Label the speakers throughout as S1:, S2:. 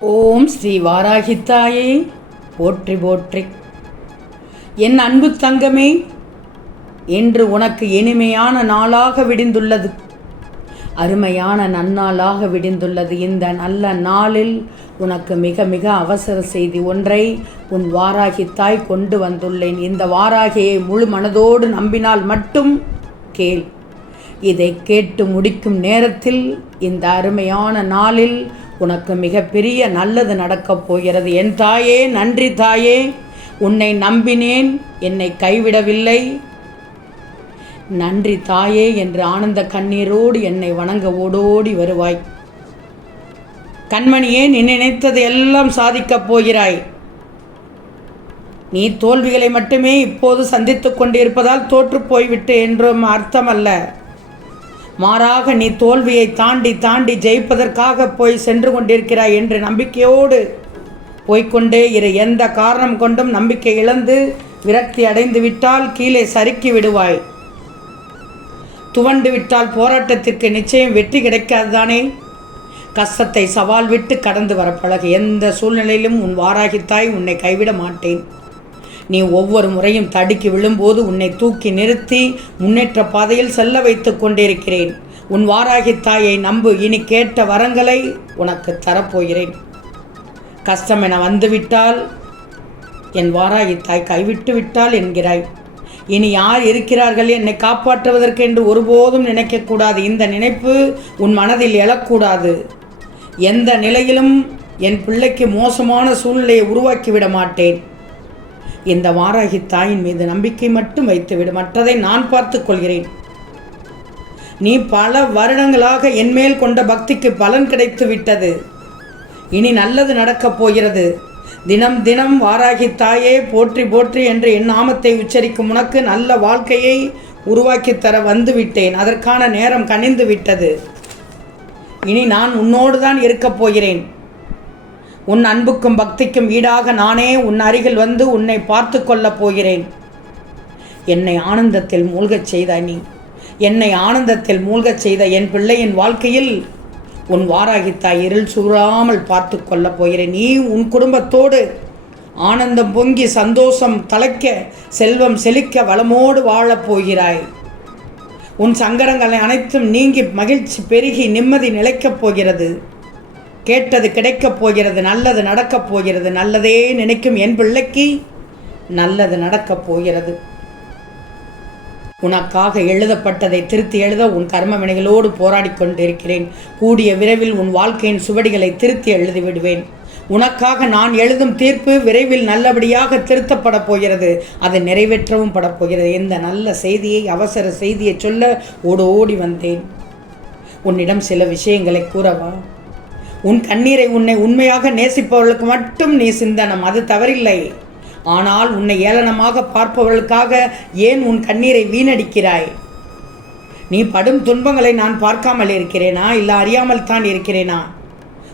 S1: ஓம் ஸ்ரீ வாராகித்தாயே. போற்றி போற்றி. என் அன்பு தங்கமே இன்று உனக்கு இனிமையான நாளாக விடிந்துள்ளது. அருமையான நன்னாளாக விடிந்துள்ளது. இந்த நல்ல நாளில் உனக்கு மிக மிக அவசர செய்தி ஒன்றை உன் வாராகி தாய் கொண்டு வந்துள்ளேன். இந்த வாராகியை முழு மனதோடு நம்பினால் மட்டும் கேள். இதை கேட்டு முடிக்கும் நேரத்தில் இந்த அருமையான நாளில் உனக்கு மிகப்பெரிய நல்லது நடக்கப் போகிறது. என் தாயே நன்றி தாயே. உன்னை நம்பினேன் என்னை கைவிடவில்லை. நன்றி தாயே என்று ஆனந்த கண்ணீரோடு என்னை வணங்க ஓடோடி வருவாய். கண்மணியே நீ நினைத்தது எல்லாம் சாதிக்கப் போகிறாய். நீ தோல்விகளை மட்டுமே இப்போது சந்தித்துக் கொண்டிருப்பதால் தோற்று போய்விட்டு என்றும் அர்த்தமல்ல. மாறாக நீ தோல்வியை தாண்டி தாண்டி ஜெயிப்பதற்காக போய் சென்று கொண்டிருக்கிறாய் என்று நம்பிக்கையோடு போய்க்கொண்டே இரு. எந்த காரணம் கொண்டும் நம்பிக்கை இழந்து விரக்தி அடைந்து விட்டால் கீழே சறுக்கி விடுவாய். துவண்டு விட்டால் போராட்டத்திற்கு நிச்சயம் வெற்றி கிடைக்காது தானே? கஷ்டத்தை சவால் விட்டு கடந்து வர பழகு. எந்த சூழ்நிலையிலும் உன் வாராகித்தாய் உன்னை கைவிட மாட்டேன். நீ ஒவ்வொரு முறையும் தடுக்கி விழும்போது உன்னை தூக்கி நிறுத்தி முன்னேற்ற பாதையில் செல்ல வைத்துக் கொண்டிருக்கிறேன். உன் வாராகி தாயை நம்பு. இனி கேட்ட வரங்களை உனக்கு தரப்போகிறேன். கஷ்டம் என வந்துவிட்டால் என் வாராகி தாய் கைவிட்டு விட்டால் என்கிறாய். இனி யார் இருக்கிறார்கள்? என்னை காப்பாற்றுவதற்கு என்று ஒருபோதும் நினைக்கக்கூடாது. இந்த நினைப்பு உன் மனதில் எழக்கூடாது. எந்த நிலையிலும் என் பிள்ளைக்கு மோசமான சூழ்நிலையை உருவாக்கிவிட மாட்டேன். இந்த வாராகி தாயின் மீது நம்பிக்கை மட்டும் வைத்துவிடு. மற்றதை நான் பார்த்து கொள்கிறேன். நீ பல வருடங்களாக என்மேல் கொண்ட பக்திக்கு பலன் கிடைத்து விட்டது. இனி நல்லது நடக்கப் போகிறது. தினம் தினம் வாராகி தாயே போற்றி போற்றி என்று என் நாமத்தை உச்சரிக்கும் உனக்கு நல்ல வாழ்க்கையை உருவாக்கி தர வந்து விட்டேன். அதற்கான நேரம் கனிந்து விட்டது. இனி நான் உன்னோடு தான் இருக்கப் போகிறேன். உன் அன்புக்கும் பக்திக்கும் ஈடாக நானே உன் அருகில் வந்து உன்னை பார்த்து கொள்ளப் போகிறேன். என்னை ஆனந்தத்தில் மூழ்கச் செய்த நீ. என்னை ஆனந்தத்தில் மூழ்கச் செய்த என் பிள்ளையின் வாழ்க்கையில் உன் வாராகித்தாய் இருள் சூறாமல் பார்த்து கொள்ளப் போகிறேன். நீ உன் குடும்பத்தோடு ஆனந்தம் பொங்கி சந்தோஷம் தலைக்க செல்வம் செழிக்க வளமோடு வாழப் போகிறாய். உன் சங்கடங்களை அனைத்தும் நீங்கி மகிழ்ச்சி பெருகி நிம்மதி நிலைக்கப் போகிறது. கேட்டது கிடைக்கப் போகிறது நல்லது நடக்கப் போகிறது. நல்லதே நினைக்கும் என் பிள்ளைக்கு நல்லது நடக்கப் போகிறது. உனக்காக எழுதப்பட்டதை திருத்தி எழுத உன் கர்ம வினைகளோடு போராடி கொண்டிருக்கிறேன். கூடிய விரைவில் உன் வாழ்க்கையின் சுவடிகளை திருத்தி எழுதி விடுவேன் உனக்காக நான் எழுதும் தீர்ப்பு விரைவில் நல்லபடியாக திருத்தப்பட போகிறது. அது நிறைவேற்றவும் படப்போகிறது இந்த நல்ல செய்தியை அவசர செய்தியை சொல்ல ஓடு ஓடி வந்தேன். உன்னிடம் சில விஷயங்களை கூறவா? உன் கண்ணீரை உன்னை உண்மையாக நேசிப்பவர்களுக்கு மட்டும் நீ சிந்தனம் அது தவறில்லை. ஆனால் உன்னை ஏளனமாக பார்ப்பவர்களுக்காக ஏன் உன் கண்ணீரை வீணடிக்கிறாய்? நீ படும் துன்பங்களை நான் பார்க்காமல் இருக்கிறேனா? இல்லை அறியாமல் தான் இருக்கிறேனா?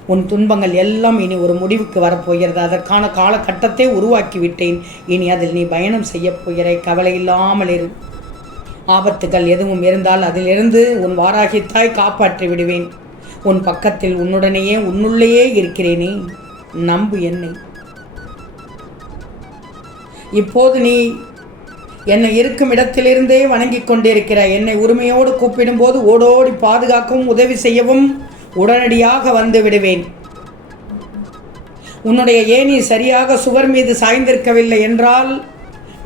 S1: உன் துன்பங்கள் எல்லாம் இனி ஒரு முடிவுக்கு வரப்போகிறது. அதற்கான காலகட்டத்தை உருவாக்கிவிட்டேன். இனி அதில் நீ பயணம் செய்யப் போகிறாய் கவலை இல்லாமல் இரு. ஆபத்துகள் எதுவும் இருந்தால் அதிலிருந்து உன் வாராகித்தாய் காப்பாற்றி விடுவேன். உன் பக்கத்தில் உன்னுடனேயே உன்னுள்ளேயே இருக்கிறேனே நம்பு என்னை. இப்போது நீ என்னை இருக்கும் இடத்திலிருந்தே வணங்கிக் கொண்டிருக்கிற என்னை உரிமையோடு கூப்பிடும்போது ஓடோடி பாதுகாக்கவும் உதவி செய்யவும் உடனடியாக வந்து விடுவேன். உன்னுடைய ஏணி சரியாக சுவர் மீது சாய்ந்திருக்கவில்லை என்றால்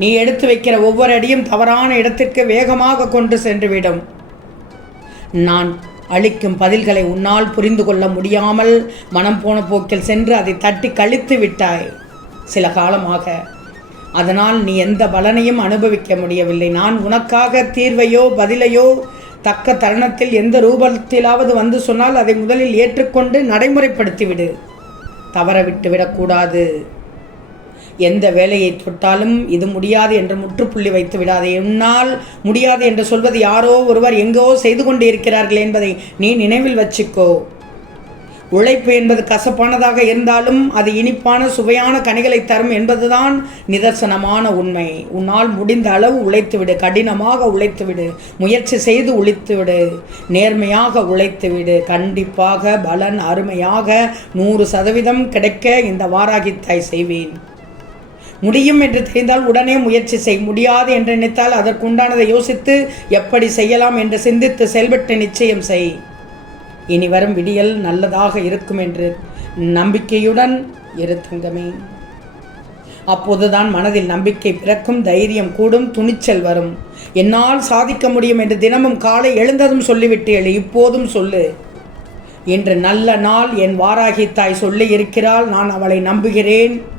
S1: நீ எடுத்து வைக்கிற ஒவ்வொரு அடியும் தவறான இடத்திற்கு வேகமாக கொண்டு சென்றுவிடும். நான் அளிக்கும் பதில்களை உன்னால் புரிந்து கொள்ள முடியாமல் மனம் போன போக்கில் சென்று அதை தட்டி கழித்து விட்டாய். சில காலமாக. அதனால் நீ எந்த பலனையும் அனுபவிக்க முடியவில்லை. நான் உனக்காக தீர்வையோ பதிலையோ தக்க தருணத்தில் எந்த ரூபத்திலாவது வந்து சொன்னால் அதை முதலில் ஏற்றுக்கொண்டு நடைமுறைப்படுத்திவிடு. தவற விட்டு விடக்கூடாது எந்த வேலையை தொட்டாலும் இது முடியாது என்று முற்றுப்புள்ளி வைத்து விடாதே. உன்னால் முடியாது என்று சொல்வது யாரோ ஒருவர் எங்கோ செய்து கொண்டு இருக்கிறார்கள் என்பதை நீ நினைவில் வச்சுக்கோ. உழைப்பு என்பது கசப்பானதாக இருந்தாலும் அது இனிப்பான சுவையான கனிகளை தரும் என்பதுதான் நிதர்சனமான உண்மை. உன்னால் முடிந்த அளவு உழைத்துவிடு கடினமாக உழைத்துவிடு முயற்சி செய்து உழைத்துவிடு நேர்மையாக உழைத்துவிடு. கண்டிப்பாக பலன் அருமையாக நூறு சதவீதம் கிடைக்க இந்த வாராகித்தாய் செய்வேன். முடியும் என்று தெரிந்தால் உடனே முயற்சி செய். முடியாது என்று நினைத்தால் அதற்குண்டானதை யோசித்து எப்படி செய்யலாம் என்று சிந்தித்து செயல்பட்டு நிச்சயம் செய். இனி வரும் விடியல் நல்லதாக இருக்கும் என்று நம்பிக்கையுடன் இரு அப்போதுதான் மனதில் நம்பிக்கை பிறக்கும் தைரியம் கூடும் துணிச்சல் வரும். என்னால் சாதிக்க முடியும் என்று தினமும் காலை எழுந்ததும் சொல்லிவிட்டு எழு. இப்போதும் சொல்லு. இன்று நல்ல நாள் என் வாராகி தாய் சொல்லி இருக்கிறாள் நான் அவளை நம்புகிறேன்.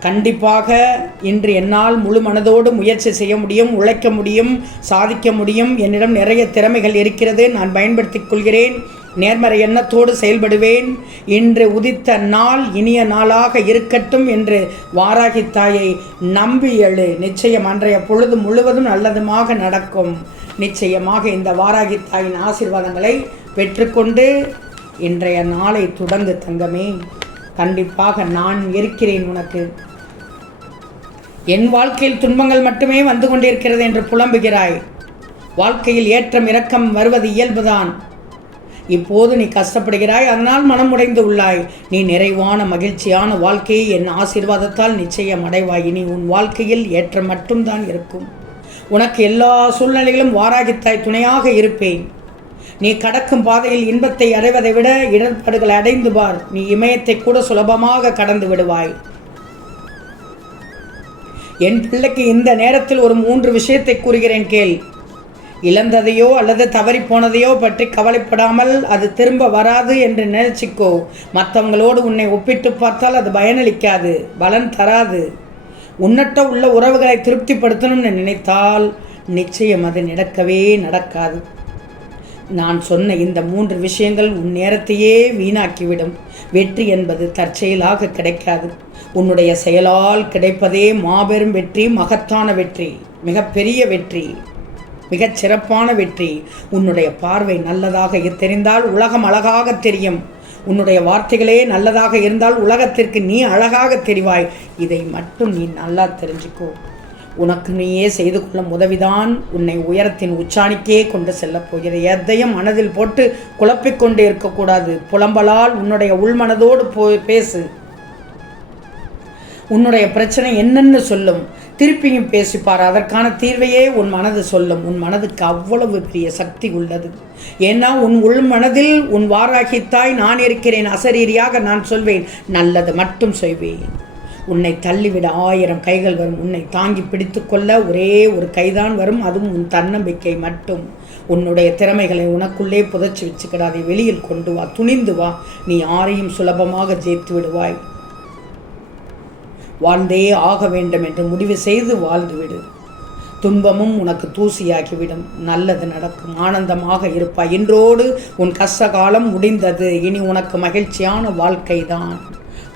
S1: கண்டிப்பாக இன்று என்னால் முழு மனதோடு முயற்சி செய்ய முடியும் உழைக்க முடியும் சாதிக்க முடியும். என்னிடம் நிறைய திறமைகள் இருக்கிறது. நான் பயன்படுத்திக் கொள்கிறேன். நேர்மறை எண்ணத்தோடு செயல்படுவேன். இன்று உதித்த நாள் இனிய நாளாக இருக்கட்டும் என்று வாராகி தாயை நம்பி எழு. நிச்சயம் அன்றைய பொழுது முழுவதும் நல்லதுமாக நடக்கும். நிச்சயமாக இந்த வாராகி தாயின் ஆசீர்வாதங்களை பெற்றுக்கொண்டு இன்றைய நாளை தொடங்கு தங்கமே. கண்டிப்பாக நான் இருக்கிறேன் உனக்கு. என் வாழ்க்கையில் துன்பங்கள் மட்டுமே வந்து கொண்டிருக்கிறது என்று புலம்புகிறாய். வாழ்க்கையில் ஏற்றம் இரக்கம் வருவது இயல்புதான். இப்போது நீ கஷ்டப்படுகிறாய் அதனால் மனம் உடைந்து உள்ளாய். நீ நிறைவான மகிழ்ச்சியான வாழ்க்கையை என் ஆசீர்வாதத்தால் நிச்சயம் அடைவாய். நீ உன் வாழ்க்கையில் ஏற்றம் மட்டும்தான் இருக்கும். உனக்கு எல்லா சூழ்நிலைகளும் வாராகித்தாய் துணையாக இருப்பேன். நீ கடக்கும் பாதையில் இன்பத்தை அடைவதை விட இடர்பாடுகளை அடைந்து பார். நீ இமயத்தை கூட சுலபமாக கடந்து விடுவாய். என் பிள்ளைக்கு இந்த நேரத்தில் ஒரு மூன்று விஷயத்தை கூறுகிறேன் கேள். இழந்ததையோ அல்லது தவறி போனதையோ பற்றி கவலைப்படாமல் அது திரும்ப வராது என்று நினைச்சிக்கோ. மற்றவங்களோடு உன்னை ஒப்பிட்டு பார்த்தால் அது பயனளிக்காது பலன் தராது. உன்னட்ட உள்ள உறவுகளை திருப்திப்படுத்தணும்னு நினைத்தால் நிச்சயம் அது நடக்கவே நடக்காது. நான் சொன்ன இந்த மூன்று விஷயங்கள் உன் நேரத்தையே வீணாக்கிவிடும். வெற்றி என்பது தற்செயலாக கிடைக்காது. உன்னுடைய செயலால் கிடைப்பதே மாபெரும் வெற்றி மகத்தான வெற்றி மிகப்பெரிய வெற்றி மிகச் சிறப்பான வெற்றி. உன்னுடைய பார்வை நல்லதாக தெரிந்தால் உலகம் அழகாக தெரியும். உன்னுடைய வார்த்தைகளே நல்லதாக இருந்தால் உலகத்திற்கு நீ அழகாக தெரிவாய். இதை மட்டும் நீ நல்லா தெரிஞ்சுக்கோ. உனக்கு நீயே செய்து கொள்ளும் உதவிதான் உன்னை உயரத்தின் உச்சாணிக்கே கொண்டு செல்லப் போகிறது. எதையும் மனதில் போட்டு குழப்பிக்கொண்டு இருக்கக்கூடாது. புலம்பலால் உன்னுடைய உள்மனதோடு போ பேசு. உன்னுடைய பிரச்சனை என்னென்னு சொல்லும். திருப்பியும் பேசிப்பார் அதற்கான தீர்வையே உன் மனது சொல்லும். உன் மனதுக்கு அவ்வளவு பெரிய சக்தி உள்ளது. ஏன்னா உன் உள் மனதில் உன் வாராகித்தாய் நான் இருக்கிறேன். அசரீரியாக நான் சொல்வேன். நல்லது மட்டும் செய்வேன் உன்னை தள்ளிவிட ஆயிரம் கைகள் வரும். உன்னை தாங்கி பிடித்து கொள்ள ஒரே ஒரு கைதான் வரும். அதுவும் உன் தன்னம்பிக்கை மட்டும். உன்னுடைய திறமைகளை உனக்குள்ளே புதைச்சி வச்சுக்கிடாதே. வெளியில் கொண்டு வா. துணிந்து வா. நீ யாரையும் சுலபமாக ஜெயித்து விடுவாய். வாழ்ந்தே ஆக வேண்டும் என்று முடிவு செய்து வாழ்ந்துவிடு துன்பமும் உனக்கு தூசியாகிவிடும். நல்லது நடக்கும். ஆனந்தமாக இருப்பாய். இன்றோடு உன் கஷ்ட காலம் முடிந்தது. இனி உனக்கு மகிழ்ச்சியான வாழ்க்கைதான்.